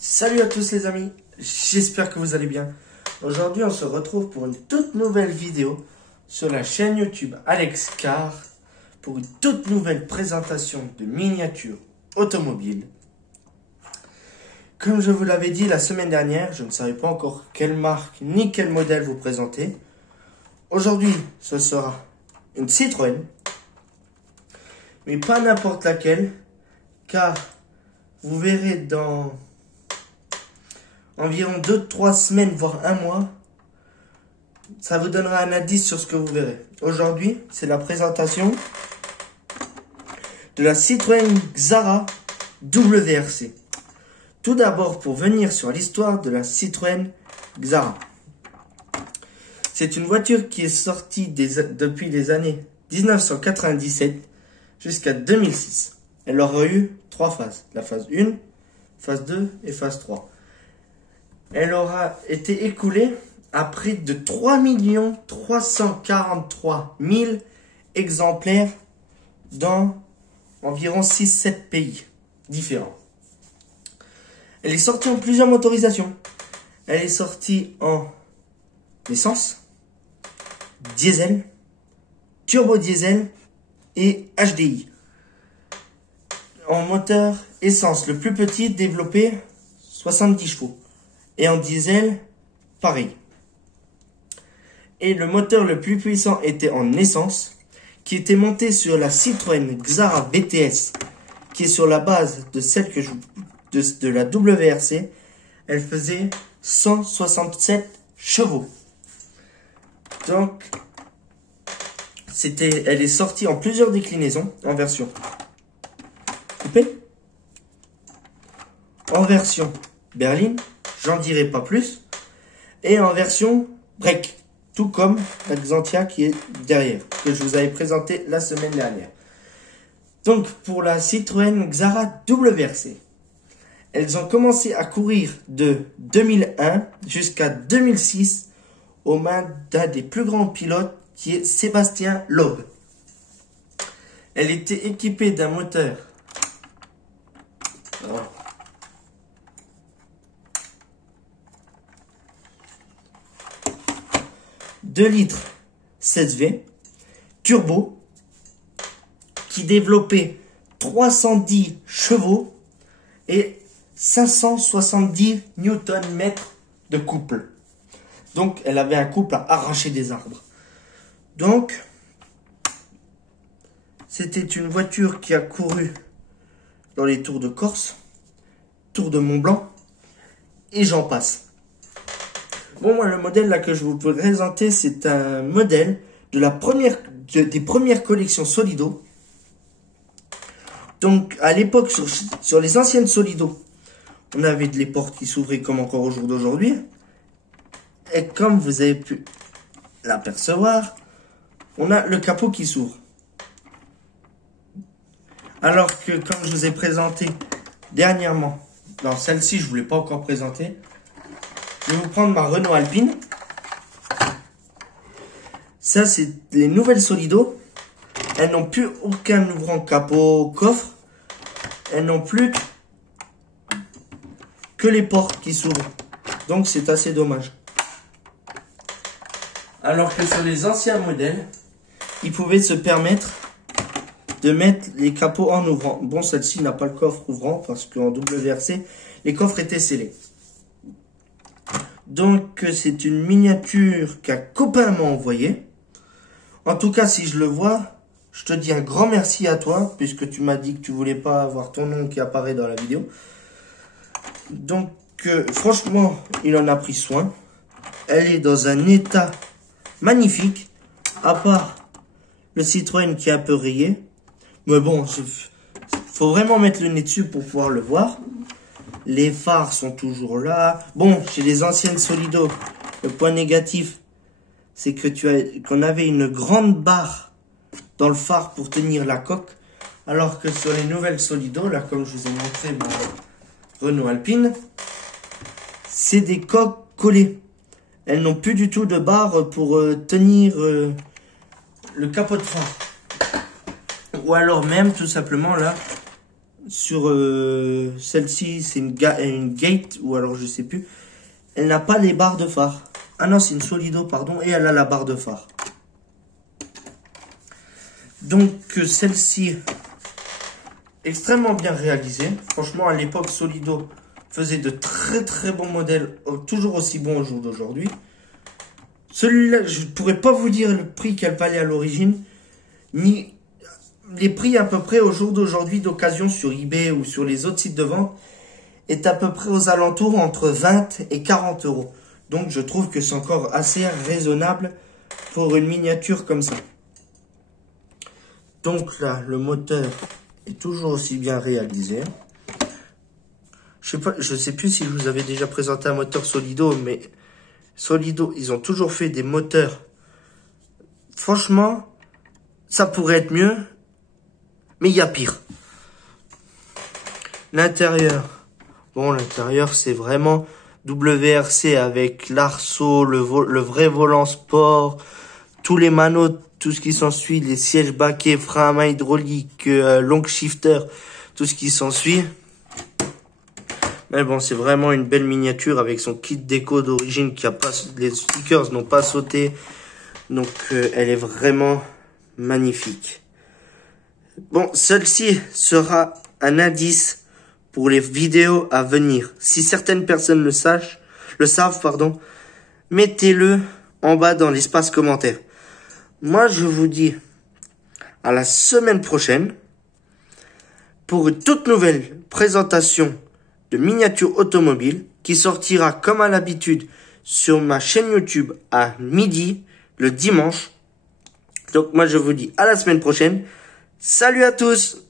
Salut à tous les amis, j'espère que vous allez bien. Aujourd'hui on se retrouve pour une toute nouvelle vidéo sur la chaîne YouTube Alex Car pour une toute nouvelle présentation de miniatures automobiles. Comme je vous l'avais dit la semaine dernière, je ne savais pas encore quelle marque ni quel modèle vous présenter. Aujourd'hui ce sera une Citroën, mais pas n'importe laquelle, car vous verrez dans environ 2-3 semaines, voire un mois, ça vous donnera un indice sur ce que vous verrez. Aujourd'hui, c'est la présentation de la Citroën Xara WRC. Tout d'abord, pour venir sur l'histoire de la Citroën Xara. C'est une voiture qui est sortie depuis les années 1997 jusqu'à 2006. Elle aura eu 3 phases. La phase 1, phase 2 et phase 3. Elle aura été écoulée à près de 3 343 000 exemplaires dans environ 6-7 pays différents. Elle est sortie en plusieurs motorisations. Elle est sortie en essence, diesel, turbo diesel et HDI. En moteur essence, le plus petit développé 70 chevaux. Et en diesel, pareil. Et le moteur le plus puissant était en essence, qui était monté sur la Citroën Xara VTS, qui est sur la base de celle que de la WRC. Elle faisait 167 chevaux. Donc, elle est sortie en plusieurs déclinaisons, en version coupé, en version berline, j'en dirai pas plus, et en version break, tout comme la Xantia qui est derrière, que je vous avais présenté la semaine dernière. Donc pour la Citroën Xara WRC, elles ont commencé à courir de 2001 jusqu'à 2006 aux mains d'un des plus grands pilotes qui est Sébastien Loeb. Elle était équipée d'un moteur 2 litres 16V turbo qui développait 310 chevaux et 570 Nm de couple. Donc elle avait un couple à arracher des arbres. Donc c'était une voiture qui a couru dans les Tours de Corse, Tour de Mont Blanc et j'en passe. Bon, moi, le modèle là que je vous peux présenter, c'est un modèle de des premières collections Solido. Donc, à l'époque, sur les anciennes Solido, on avait les portes qui s'ouvraient comme encore au jour d'aujourd'hui. Et comme vous avez pu l'apercevoir, on a le capot qui s'ouvre. Alors que, comme je vous ai présenté dernièrement, dans celle-ci, je ne vous l'ai pas encore présentée. Je vais vous prendre ma Renault Alpine. Ça, c'est les nouvelles Solido. Elles n'ont plus aucun ouvrant capot coffre. Elles n'ont plus que les portes qui s'ouvrent. Donc, c'est assez dommage. Alors que sur les anciens modèles, ils pouvaient se permettre de mettre les capots en ouvrant. Bon, celle-ci n'a pas le coffre ouvrant parce qu'en WRC, les coffres étaient scellés. Donc, c'est une miniature qu'un copain m'a envoyée. En tout cas, si je le vois, je te dis un grand merci à toi, puisque tu m'as dit que tu voulais pas avoir ton nom qui apparaît dans la vidéo. Donc, franchement, il en a pris soin. Elle est dans un état magnifique, à part le Citroën qui est un peu rayé. Mais bon, faut vraiment mettre le nez dessus pour pouvoir le voir. Les phares sont toujours là. Bon, chez les anciennes Solido, le point négatif, c'est que qu'on avait une grande barre dans le phare pour tenir la coque. Alors que sur les nouvelles Solido, là, comme je vous ai montré mon Renault Alpine, c'est des coques collées. Elles n'ont plus du tout de barre pour tenir le capot de phare. Ou alors même, tout simplement, là, sur celle-ci, c'est une Gate, ou alors je sais plus. Elle n'a pas les barres de phare. Ah non, c'est une Solido, pardon, et elle a la barre de phare. Donc celle-ci, extrêmement bien réalisée. Franchement, à l'époque, Solido faisait de très très bons modèles, toujours aussi bons au jour d'aujourd'hui. Celui-là, je ne pourrais pas vous dire le prix qu'elle valait à l'origine, ni les prix à peu près au jour d'aujourd'hui d'occasion sur eBay ou sur les autres sites de vente est à peu près aux alentours entre 20 et 40 euros. Donc je trouve que c'est encore assez raisonnable pour une miniature comme ça. Donc là, le moteur est toujours aussi bien réalisé. Je sais plus si je vous avais déjà présenté un moteur Solido, mais Solido, ils ont toujours fait des moteurs. Franchement, ça pourrait être mieux, mais il y a pire. L'intérieur. Bon, l'intérieur, c'est vraiment WRC avec l'arceau, le vrai volant sport, tous les manos, tout ce qui s'ensuit, les sièges baquets, freins à main hydrauliques, long shifter, tout ce qui s'ensuit. Mais bon, c'est vraiment une belle miniature avec son kit déco d'origine qui a pas, les stickers n'ont pas sauté. Donc, elle est vraiment magnifique. Bon, celle-ci sera un indice pour les vidéos à venir. Si certaines personnes le savent, pardon, mettez-le en bas dans l'espace commentaire. Moi, je vous dis à la semaine prochaine pour une toute nouvelle présentation de miniature automobile qui sortira comme à l'habitude sur ma chaîne YouTube à midi le dimanche. Donc moi je vous dis à la semaine prochaine. Salut à tous!